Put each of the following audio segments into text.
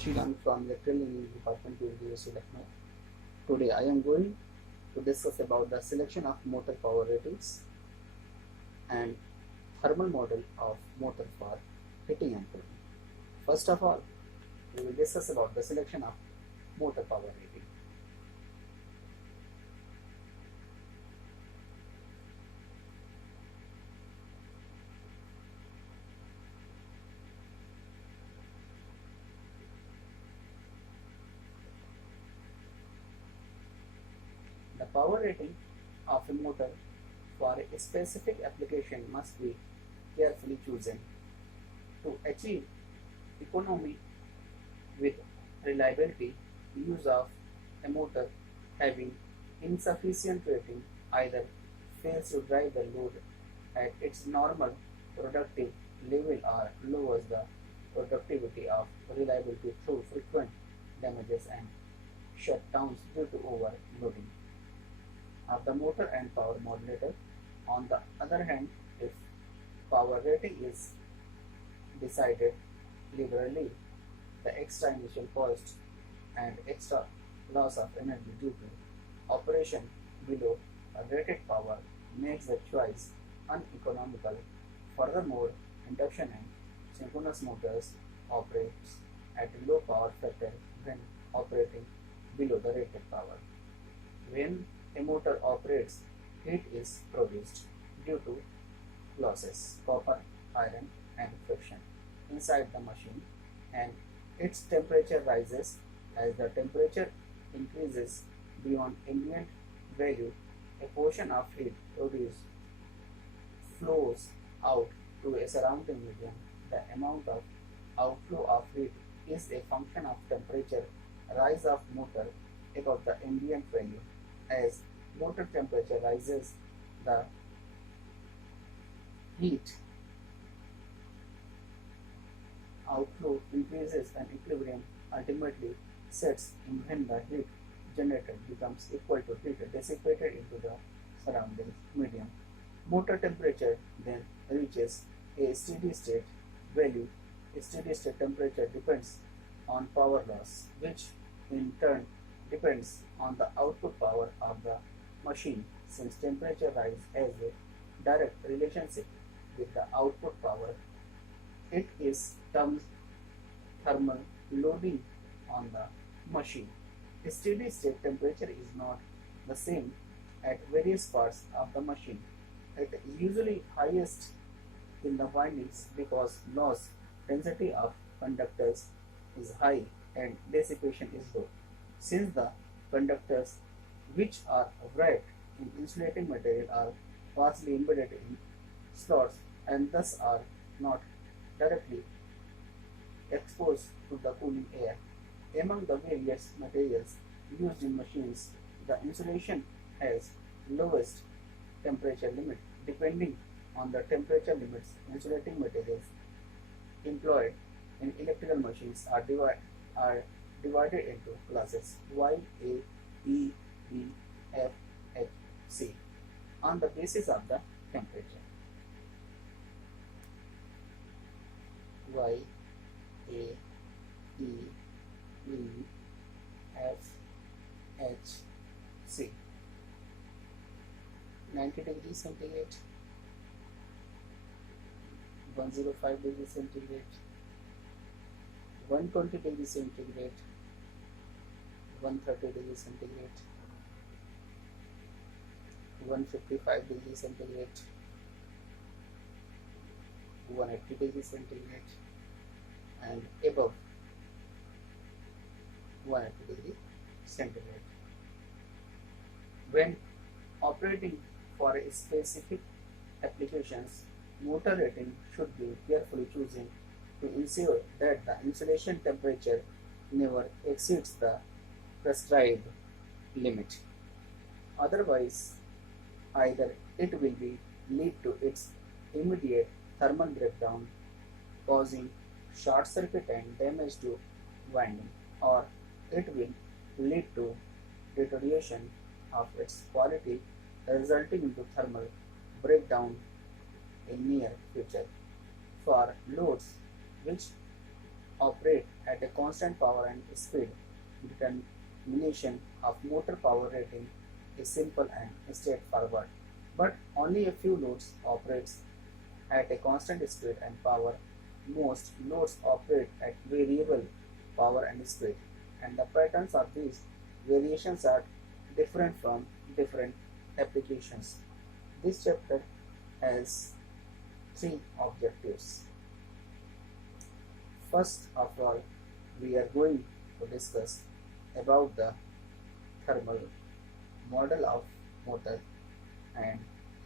Shilan from Lecture-9 department to University Lucknow. Today I am going to discuss about the selection of motor power ratings and thermal model of motor for heating and cooling. First of all, we will discuss about the selection of motor power rating. The power rating of a motor for a specific application must be carefully chosen to achieve economy with reliability. Use of a motor having insufficient rating either fails to drive the load at its normal productive level or lowers the productivity of reliability through frequent damages and shutdowns due to overloading of the motor and power modulator. On the other hand, if power rating is decided liberally, the extra initial cost and extra loss of energy due to operation below a rated power makes the choice uneconomical. Furthermore, induction and synchronous motors operates at a low power factor when operating below the rated power. When a motor operates, heat is produced due to losses, copper, iron, and friction inside the machine, and its temperature rises. As the temperature increases beyond ambient value, a portion of heat produced flows out to a surrounding medium. The amount of outflow of heat is a function of temperature rise of motor above the ambient value. As motor temperature rises, the heat outflow increases and equilibrium ultimately sets in when the heat generated becomes equal to heat dissipated into the surrounding medium. Motor temperature then reaches a steady state value. A steady state temperature depends on power loss, which in turn depends on the output power of the machine. Since temperature rise has a direct relationship with the output power, it is termed thermal loading on the machine. A steady state temperature is not the same at various parts of the machine. It is usually highest in the windings because loss density of conductors is high and dissipation is low. Since the conductors, which are wrapped in insulating material, are partially embedded in slots and thus are not directly exposed to the cooling air. Among the various materials used in machines, the insulation has lowest temperature limit. Depending on the temperature limits, insulating materials employed in electrical machines are divided into classes Y, A, E, B, F, H, C on the basis of the temperature. Y, A, E, B, F, H, C. 90 degrees centigrade, 105 degrees centigrade, 120 degrees centigrade, 130 degrees centigrade, 155 degrees centigrade, 180 degrees centigrade, and above 180 degrees centigrade. When operating for a specific applications, motor rating should be carefully chosen to ensure that the insulation temperature never exceeds the prescribed limit. Otherwise, either it will be lead to its immediate thermal breakdown, causing short circuit and damage to winding, or it will lead to deterioration of its quality, resulting into thermal breakdown in near future. For loads which operate at a constant power and speed. Determination of motor power rating is simple and straightforward, but only a few loads operates at a constant speed and power. Most loads operate at variable power and speed, and the patterns of these variations are different from different applications. This chapter has three objectives. First of all, we are going to discuss about the thermal model of motor and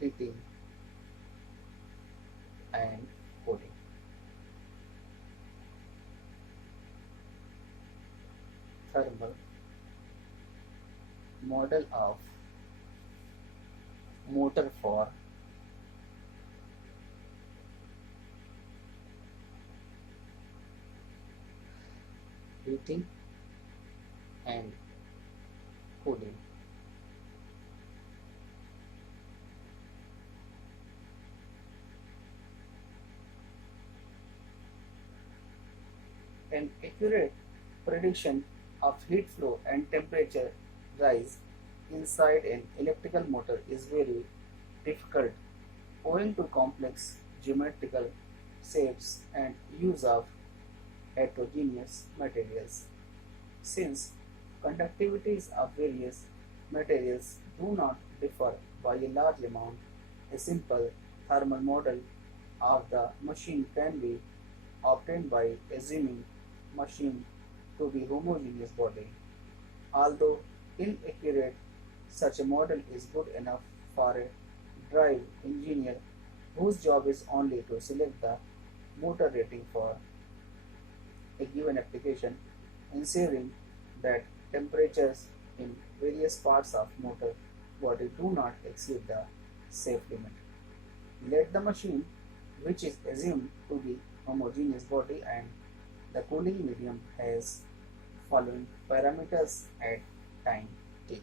heating and cooling. Thermal model of motor for heating and cooling. An accurate prediction of heat flow and temperature rise inside an electrical motor is very difficult owing to complex geometrical shapes and use of heterogeneous materials. Since conductivities of various materials do not differ by a large amount, a simple thermal model of the machine can be obtained by assuming machine to be homogeneous body. Although inaccurate, such a model is good enough for a drive engineer whose job is only to select the motor rating for a given application, ensuring that temperatures in various parts of motor body do not exceed the safe limit. Let the machine, which is assumed to be homogeneous body, and the cooling medium has following parameters at time t.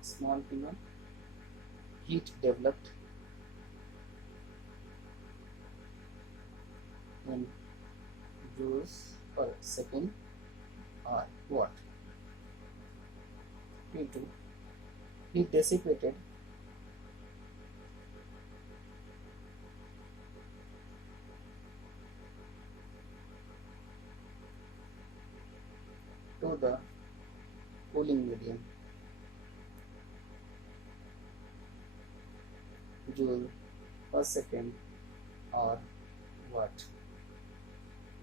Small p1, heat developed in joules per second or watt. P2, heat dissipated to the cooling medium, joule per second or watt.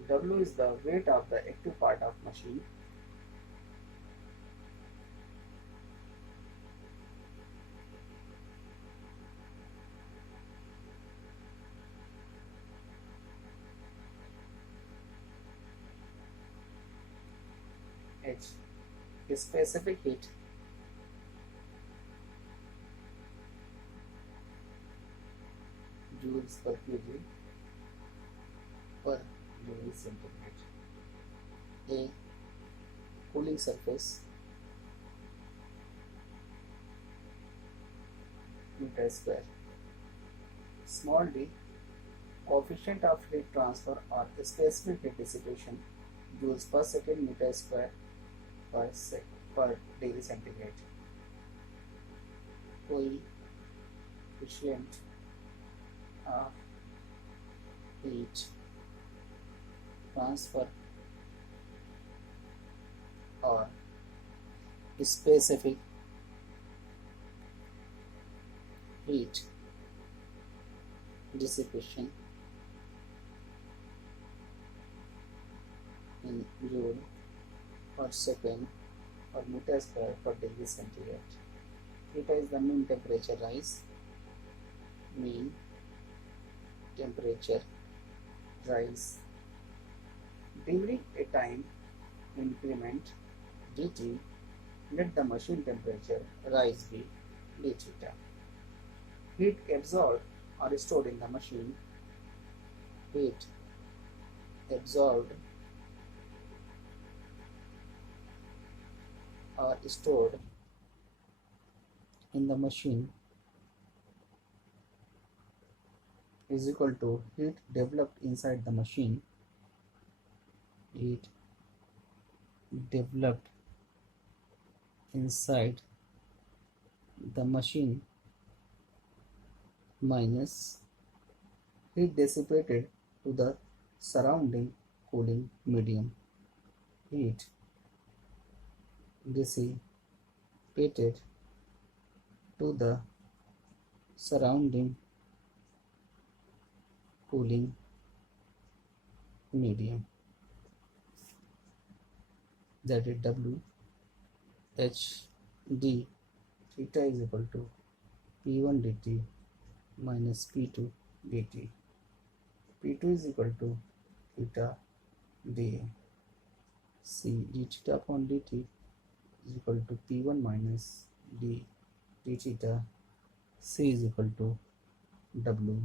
W is the weight of the active part of machine. H is specific heat joules per kg per degree centigrade. A, cooling surface meter square. Small d, coefficient of heat transfer or specific heat dissipation joules per second meter square per degree centigrade. Coefficient of heat transfer or specific heat dissipation in joule per second or meter square per degree centigrade. Theta is the mean temperature rise. Mean temperature rise during a time increment dt. Let the machine temperature rise be d theta. Heat absorbed or stored in the machine. Heat absorbed or stored in the machine is equal to heat developed inside the machine, heat developed inside the machine minus heat dissipated to the surrounding cooling medium. Heat dissipated to the surrounding cooling medium, that is W H d theta is equal to P1 dt minus P2 dt. P2 is equal to theta dA. C d theta upon dt is equal to P1 minus d theta. C is equal to W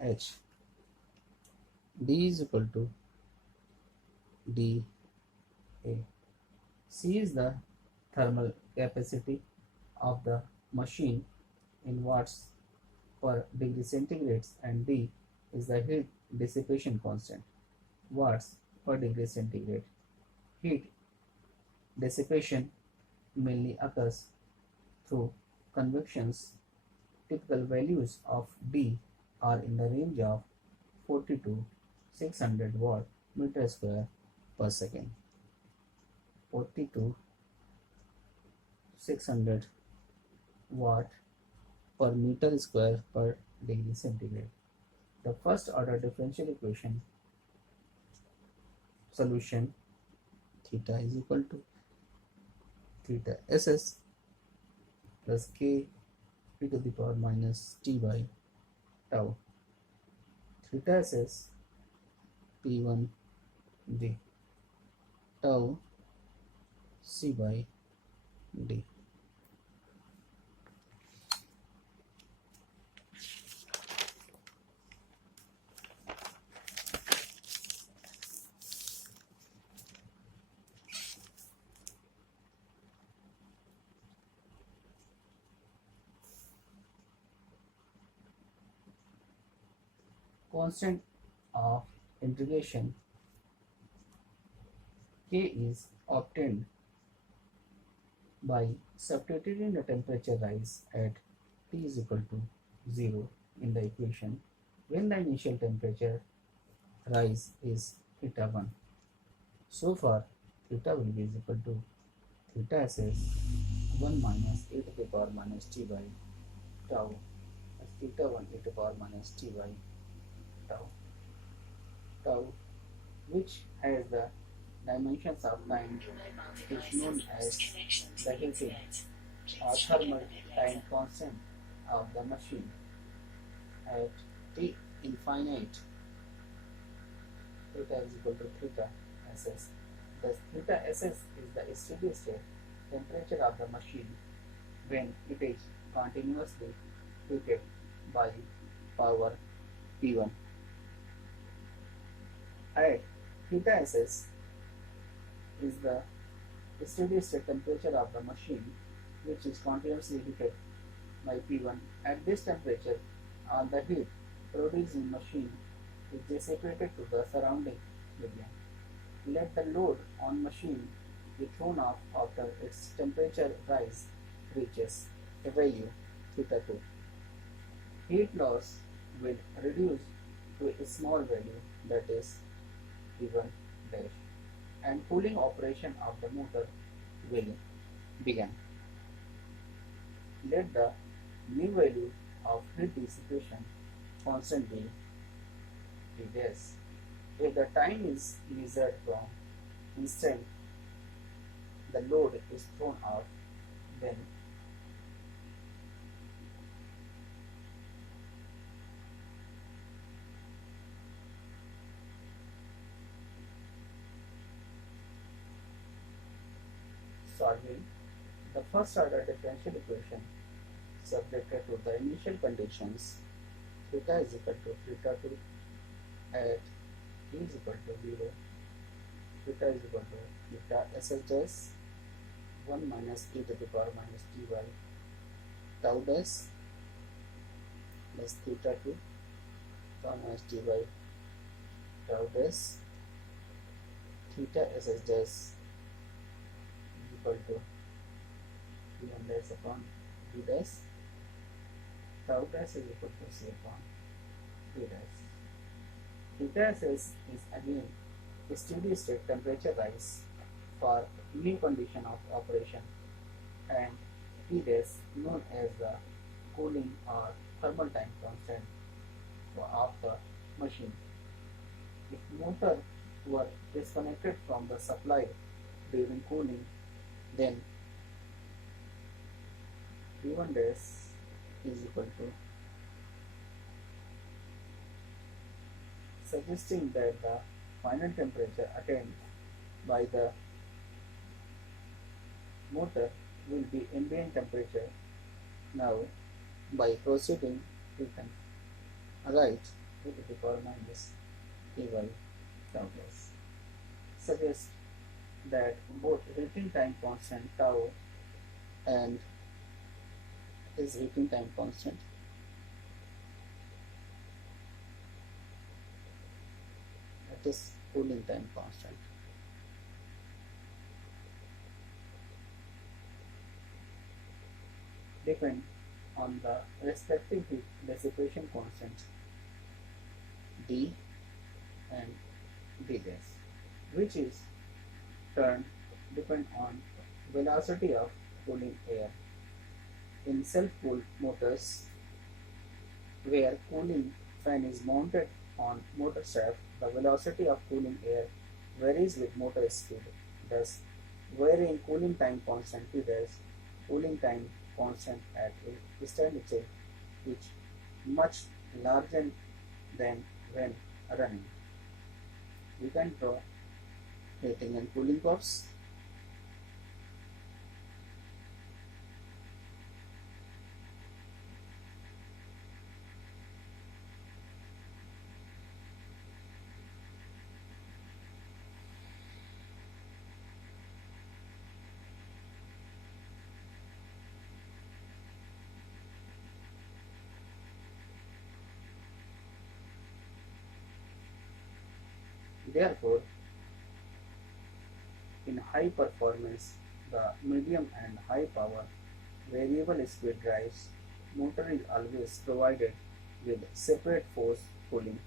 H. D is equal to dA. C is the thermal capacity of the machine in watts per degree centigrade, and D is the heat dissipation constant, watts per degree centigrade. Heat dissipation mainly occurs through convections. Typical values of D are in the range of 40 to 600 watt meter square per second. 40 to 600 watt per meter square per degree centigrade. The first order differential equation solution, theta is equal to theta SS plus k e to the power minus t by tau. Theta SS P1 d tau c by d. Constant of integration K is obtained by substituting the temperature rise at T is equal to 0 in the equation when the initial temperature rise is theta 1. So far, theta will be equal to theta SS 1 minus e to the power minus t by tau as theta 1 e to the power minus t by tau. Tau, which has the dimensions of time, is known as the heating or thermal time constant of the machine. At T infinite, theta is equal to theta SS. Thus, theta SS is the steady state temperature of the machine when it is continuously heated by power P1. At theta SS is the steady state temperature of the machine which is continuously heated by P1. At this temperature, all the heat produced in machine is dissipated to the surrounding medium. Let the load on machine be thrown off after its temperature rise reaches a value theta 2. Heat loss will reduce to a small value, that is P1 dash, and cooling operation of the motor will begin. Let the new value of heat dissipation constant be Ts. If the time is measured from instant the load is thrown off, then solving the first order differential equation subjected to the initial conditions, theta is equal to theta 2 at t is equal to 0, theta is equal to theta SS dash 1 minus e to the power minus t by tau dash plus theta 2 upon s t by tau dash theta ss dash equal to p1 dash upon b dash tau dash is equal to c upon b dash. Theta ss is again a steady state temperature rise for new condition of operation, and T dash known as the cooling or thermal time constant of the machine. If motor were disconnected from the supply during cooling, then P1 dash is equal to, suggesting that the final temperature attained by the motor will be ambient temperature. Now, by proceeding, we can write e to the power minus p1 tau dash. Suggest that both heating time constant tau and is heating time constant, that is cooling time constant. Depend on the respective heat dissipation constants d and d dash, which is turn depend on velocity of cooling air. In self-cooled motors, where cooling fan is mounted on motor shaft, the velocity of cooling air varies with motor speed. Thus, varying cooling time constant T dash, cooling time constant at a steady state is much larger than when running. We can draw heating and cooling curves. Therefore, in high performance, the medium and high power variable speed drives, motor is always provided with separate force cooling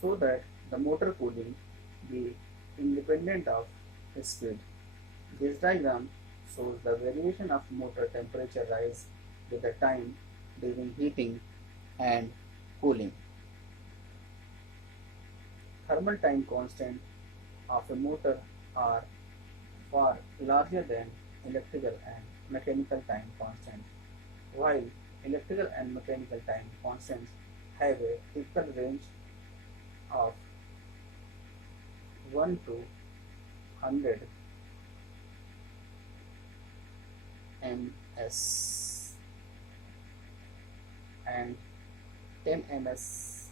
so that the motor cooling be independent of speed. This diagram shows the variation of motor temperature rise with the time during heating and cooling. Thermal time constant of a motor are far larger than electrical and mechanical time constant. While electrical and mechanical time constants have a typical range of 1 to 100 ms and 10 ms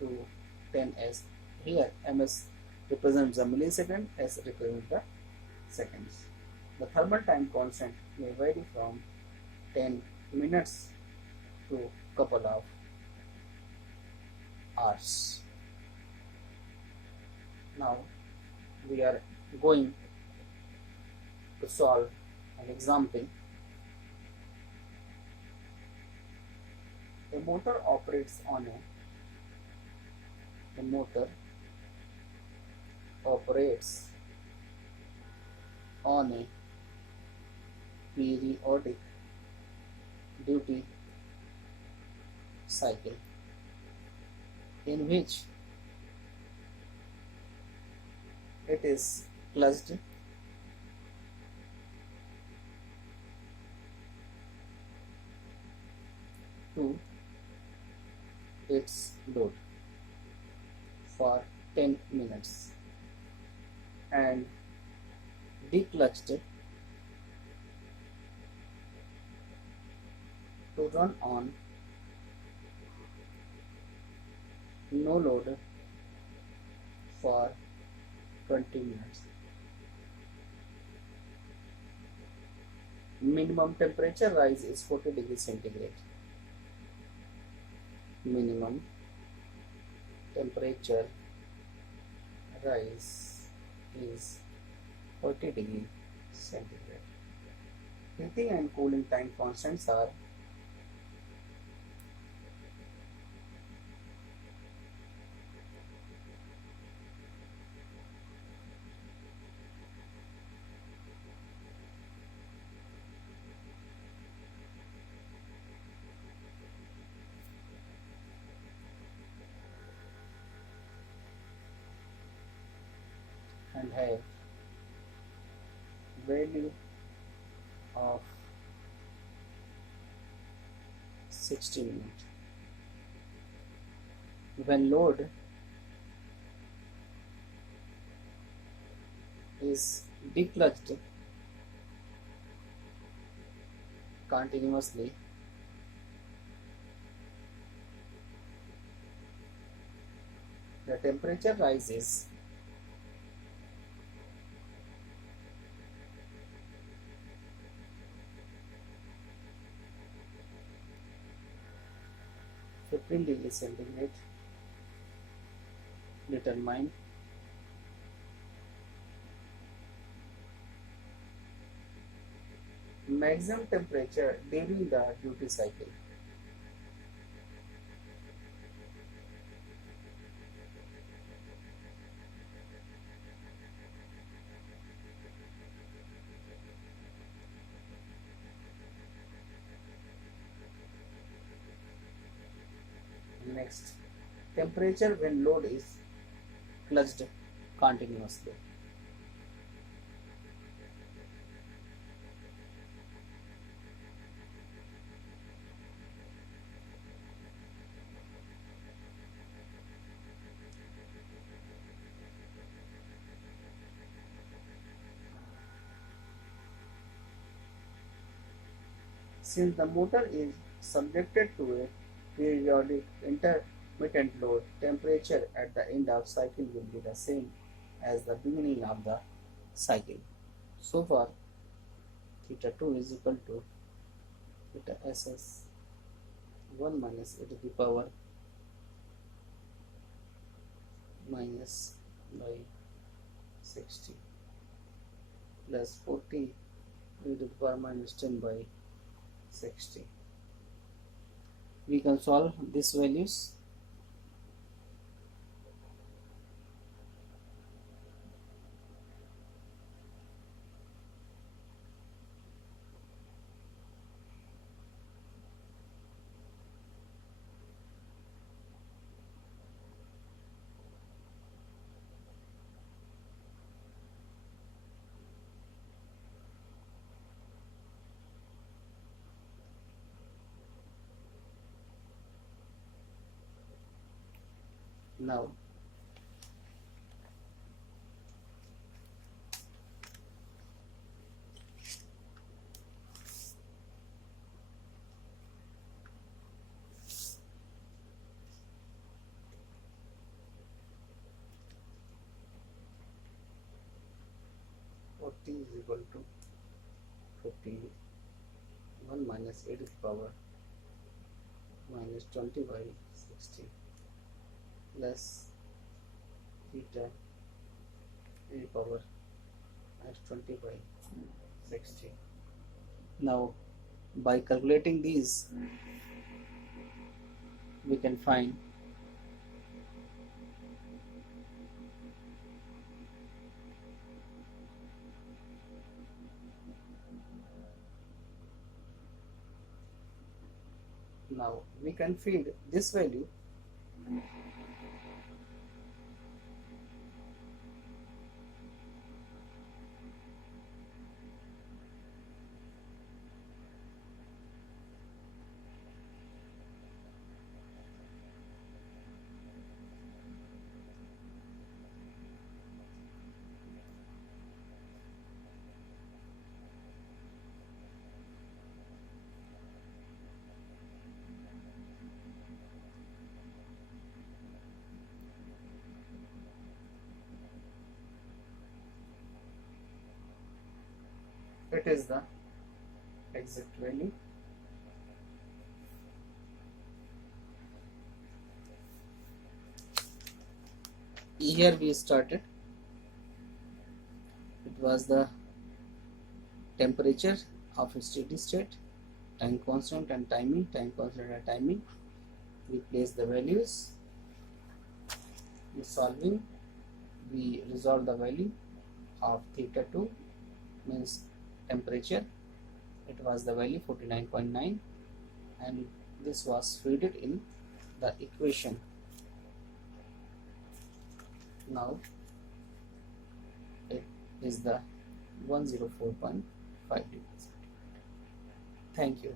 to 10 s. Here ms represents the millisecond, s represents the seconds. The thermal time constant may vary from 10 minutes to couple of hours. Now we are going to solve an example. A motor operates on a motor operates on a periodic duty cycle in which it is clutched to its load for 10 minutes and declutched to run on no load for 20 minutes. Minimum temperature rise is 40 degrees centigrade. Minimum temperature rise is 40 degree centigrade. Heating and cooling time constants are and have value of 60 minutes. When load is declutched continuously, the temperature rises degree centigrade. Determine maximum temperature during the duty cycle. Next, temperature when load is clutched continuously. Since the motor is subjected to a periodic intermittent load, temperature at the end of cycle will be the same as the beginning of the cycle. So far, theta 2 is equal to theta SS 1 minus e to the power minus by 60 plus 40 e to the power minus 10 by 60. We can solve these values. Now, T is equal to 51 minus 8 to the power minus 20 by 60 plus theta e to the power minus 20 by 60. Now, by calculating these, we can find now we can feed this value it is the exact value. here we started. It was the temperature of a steady state, time constant and timing, time constant and timing. We place the values. In solving, we resolve the value of theta 2 means temperature. It was the value 49.9, and this was fitted in the equation. Now it is the 104.5 degrees. Thank you.